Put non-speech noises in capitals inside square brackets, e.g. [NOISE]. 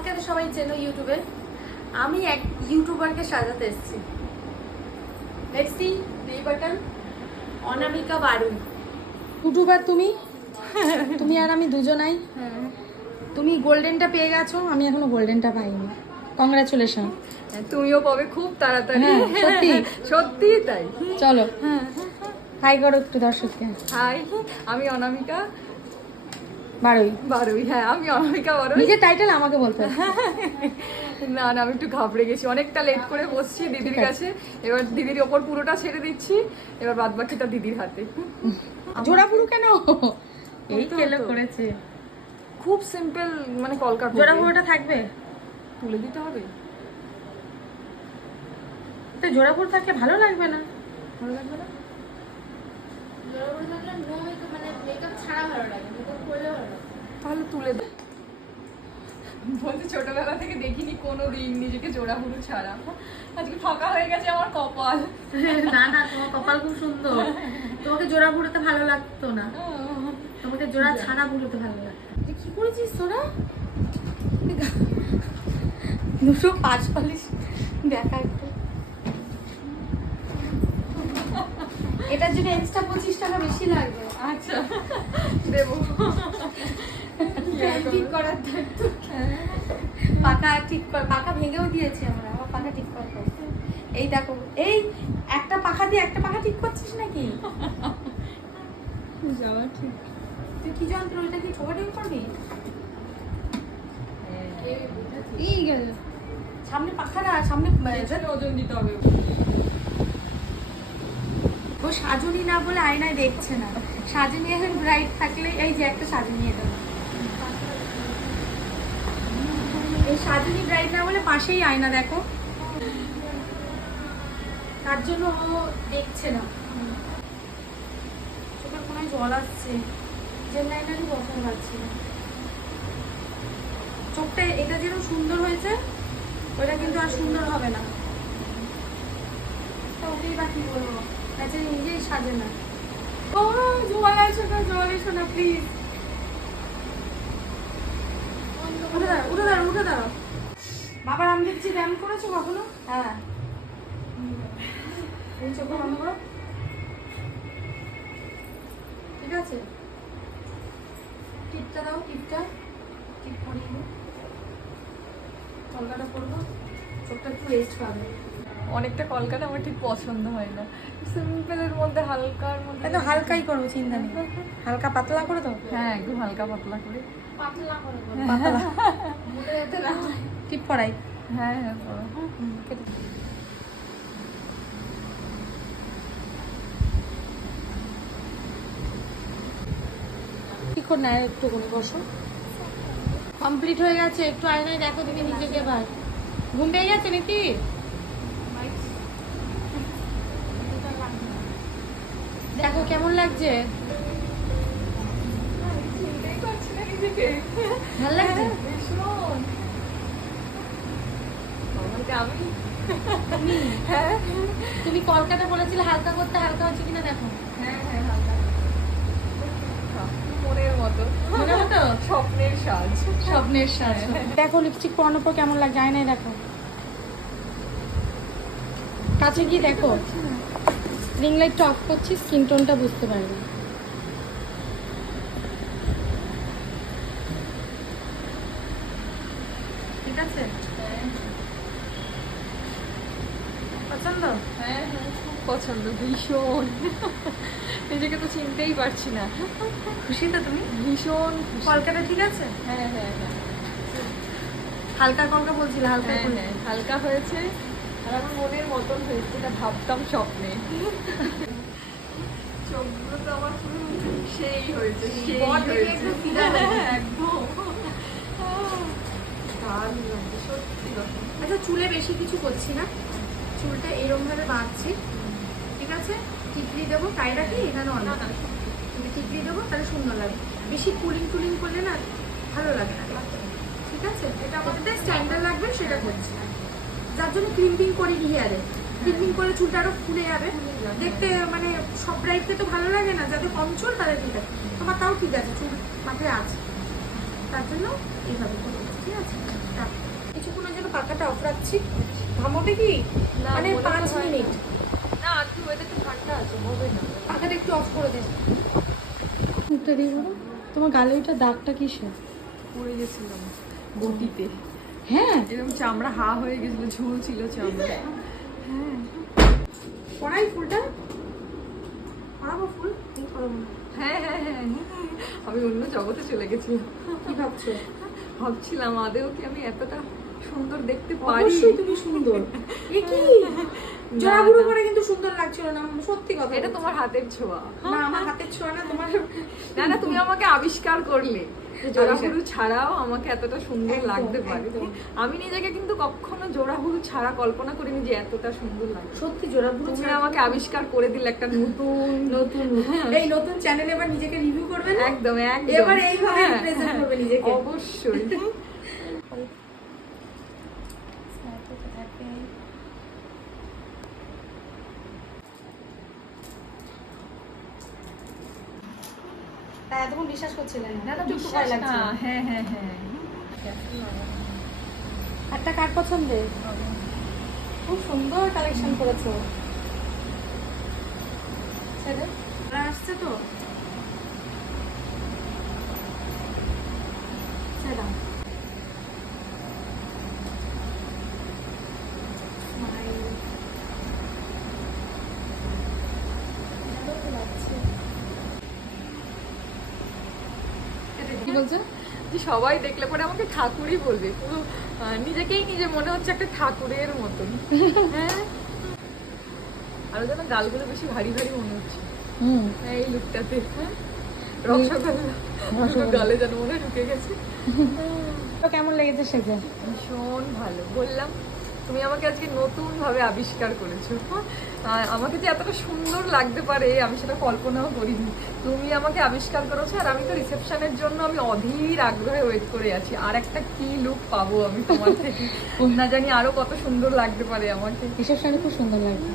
আমাকে তো সবাই চেনো ইউটিউবে। আমি এক ইউটিউবারকে সাজাতে এসেছি। Let's see button Anamika Barui YouTuber তুমি? তুমি আর আমি দুজনাই। তুমি গোল্ডেনটা পেয়ে গেছো আমি এখনও গোল্ডেনটা পাইনি। কংগ্রাচুলেশন তুমিও পাবে খুব তাড়াতাড়ি। হ্যাঁ, সত্যি? [LAUGHS] সত্যি তাই। চলো। হাই করো একটু দর্শককে। হাই আমি অনামিকা। বারোই। বারোই হ্যাঁ আমি অনামিকা বারোই। নিজের টাইটেল আমাকে বলতে [LAUGHS] না না আমি একটু ঘাবড়ে গেছি। অনেকটা লেট করে বসছি দিদির কাছে। এবার দিদির ওপর পুরোটা ছেড়ে দিচ্ছি। এবার বাদ বাকিটা দিদির হাতে। [LAUGHS] জোড়া পুরু কেন? [LAUGHS] এই তো, কেলো করেছে। খুব সিম্পল মানে কলকা জোড়া পুরোটা থাকবে? তুলে দিতে হবে। তো জোড়া পুরু থাকলে ভালো লাগবে না। ভালো লাগবে না? তাহলে তুলে দে। বলতে ছোটবেলা থেকে দেখিনি কোনো দিন নিজেকে জোড়া হুড়ু ছাড়া। আজকে ফাঁকা হয়ে গেছে আমার কপাল। [LAUGHS] না না তোমার কপাল খুব সুন্দর। তোমাকে জোড়া পুরোতে ভালো লাগতো না। তোমাকে জোড়া ছাড়া পুরোতে ভালো লাগতো। কি করেছিস তোরা দুটো পাঁচ পালিশ দেখা একটু। এটার জন্য এক্সট্রা পঁচিশ টাকা বেশি লাগবে। আচ্ছা। দেবো। ঠিক করার থাকতো পাকা ঠিক পাকা ভেঙেও দিয়েছি আমরা আমার পাকা ঠিক করতে এই দেখো এই একটা পাখা দিয়ে একটা পাখা ঠিক করছিস নাকি? যাওয়া ঠিক। তুই কি যন্ত্র এটা কি ঠোকাঠুকি করবি? গেল। সামনে পাখাটা সামনে ওজন দিতে হবে। সাজুনি না বলে আয়নায় দেখছে না। সাজুনি এখন ব্রাইট থাকলে এই যে একটা সাজুনি এটা এই সাজুনি ব্রাইট না বলে পাশেই আয়না, দেখো। তার জন্য ও দেখছে না। চোখের কোনায় জল আসছে। যে লাইনারই পারছি না চোখটা এটা যেরকম সুন্দর হয়েছে, ওটা কিন্তু আর সুন্দর হবে না। ওকেই বা কি বলব? আচ্ছা নিজেই সাজে না। ও জল আসো না জল এসো না প্লিজ উঠে দাঁড়াও উঠে দাঁড়াও উঠে দাঁড়াও। বাবার আমি দেখছি ব্যায়াম করেছ কখনো? হ্যাঁ। এই চোখ বন্ধ করো। ঠিক আছে? টিপটা দাও টিপটা। টিপ পরিয়ে দাও। কলকাতা করব চোখটা একটু রেস্ট পাবে। অনেকটা কলকাতা আমার ঠিক পছন্দ হয় না। সিম্পলের মধ্যে হালকার মধ্যে একটু হালকাই করব চিন্তা নেই। [LAUGHS] হালকা পাতলা করে দাও হ্যাঁ একটু হালকা পাতলা করে। পাতলা পাতলা। [LAUGHS] টিপ পড়াই হ্যাঁ হ্যাঁ করো। কি করে নেয় একটু করে বসো। কমপ্লিট হয়ে গেছে একটু আয়নায় দেখো তুমি নিজেকে ভাই ঘুম পেয়ে গেছে নাকি? দেখো, কেমন লাগছে? তুমি কলকাতা বলেছিলে হালকা করতে হালকা হচ্ছে কিনা দেখো। দেখো লিপস্টিক পর কেমন লাগছে? আয়নায় দেখো। কাছে গিয়ে দেখো। রিং লাইটটা অফ করছি স্কিন টোনটা বুঝতে পারবে ঠিক আছে? পছন্দ? হ্যাঁ হ্যাঁ খুব পছন্দ ভীষণ। নিজেকে তো চিনতেই পারছি না। খুশি তো তুমি? ভীষণ। কলকাতা ঠিক আছে? হ্যাঁ হ্যাঁ হ্যাঁ। হালকা কলকা বলছিলে হালকা হ্যাঁ হ্যাঁ হালকা হয়েছে। আর আমার মনের মতন হয়েছে এটা ভাবতাম স্বপ্নে। চোখগুলো তো আমার পুরো সেই হয়েছে সেই হয়েছে। একদম ফিদা হয়ে। হ্যাঁ, একদম। দারুণ লাগছে সত্যি কথা। আচ্ছা চুলে বেশি কিছু করছি না। চুলটা এরকম ভাবে বাঁধছি। ঠিক আছে? টিকলি দেবো। তাই রাখি? এখানে তুমি টিকলি দেবো তাহলে সুন্দর লাগে। বেশি কুলিং টুলিং করলে না ভালো লাগে না। ঠিক আছে? এটা আমাদের স্ট্যান্ডার্ড লাগবে সেটা করছি। যার জন্য ক্রিম্পিং করিনি হেয়ারে ক্রিম্পিং করলে চুলটা আরও ফুলে যাবে। দেখতে মানে সব ব্রাইডকে তো ভালো লাগে না যাদের কম চুল তাদের ঠিক আছে। তোমার তাও ঠিক আছে চুল মাথায় আছে। তার জন্য এইভাবে ঠিক আছে। কিছুক্ষণের জন্য পাখাটা অফ রাখছি। ঘামোবে কি? না, মানে পাঁচ না। মিনিট। না আজকে ওয়েদারটা ঠান্ডা আছে হবে না। পাখাটা একটু অফ করে দে। মুখটা দিয়ে তোমার গালে ওইটা দাগটা কিসের? পড়ে গেছিলাম গটিতে হ্যাঁ। এরকম চামড়া হা হয়ে গেছিল ঝুল ছিল চামড়া। হ্যাঁ। পড়াই ফুলটা? পড়াবো ফুল? কি করব হ্যাঁ হ্যাঁ হ্যাঁ। আমি অন্য জগতে চলে গেছিলাম। কি ভাবছ? ভাবছিলাম আদেও কি আমি এতটা সুন্দর দেখতে পারি। অবশ্যই তুমি সুন্দর। এ কি জড়াবুড়ো করে কিন্তু সুন্দর লাগছিল না সত্যি কথা এটা তোমার হাতের ছোঁয়া। না আমার হাতের ছোঁয়া না তোমার [LAUGHS] না না তুমি আমাকে আবিষ্কার করলে। জোড়াহুড়ু ছাড়াও আমাকে এতটা সুন্দর লাগতে পারে। আমি নিজেকে কিন্তু কখনো জোড়াহুড়ু ছাড়া কল্পনা করিনি যে এতটা সুন্দর লাগবে। সত্যি জোড়াবুড়ো তুমি ছাড়া আমাকে আবিষ্কার করে দিলে একটা নতুন নতুন এই নতুন চ্যানেলে এবার নিজেকে রিভিউ করবে না? একদম একদম। এবার এইভাবে হ্যাঁ, প্রেজেন্ট হ্যাঁ, করবে নিজেকে। অবশ্যই। [LAUGHS] তা এতক্ষণ বিশ্বাস করছিলেন। না না একটু ভয় লাগছে। হ্যাঁ হ্যাঁ হ্যাঁ। একটা কার পছন্দের? খুব সুন্দর কালেকশন করেছ। আসছে তো। ছেড়ে Smile. ভালো তো লাগছে। বলছো যে সবাই দেখলে পরে আমাকে ঠাকুরই বলবে। পুরো নিজেকেই নিজে মনে হচ্ছে একটা ঠাকুরের মতন। হ্যাঁ? আরও যেন গালগুলো বেশি ভারী ভারী মনে হচ্ছে। হুম। হ্যাঁ, এই লুকটাতে হ্যাঁ? রসগোল্লা। গালে যেন মনে ঢুকে গেছে। তো কেমন লেগেছে সেজে? ভীষণ ভালো। বললাম তুমি আমাকে আজকে নতুন ভাবে আবিষ্কার করেছ? আমাকে যে এতটা সুন্দর লাগতে পারে আমি সেটা কল্পনাও করিনি। তুমি আমাকে আবিষ্কার করেছ আর আমি তো রিসেপশনের জন্য আমি অধীর আগ্রহে ওয়েট করে আছি। আর একটা কি লুক পাবো আমি তোমার থেকে? [LAUGHS] না জানি আরও কত সুন্দর লাগতে পারে আমাকে। রিসেপশনে খুব সুন্দর লাগবে।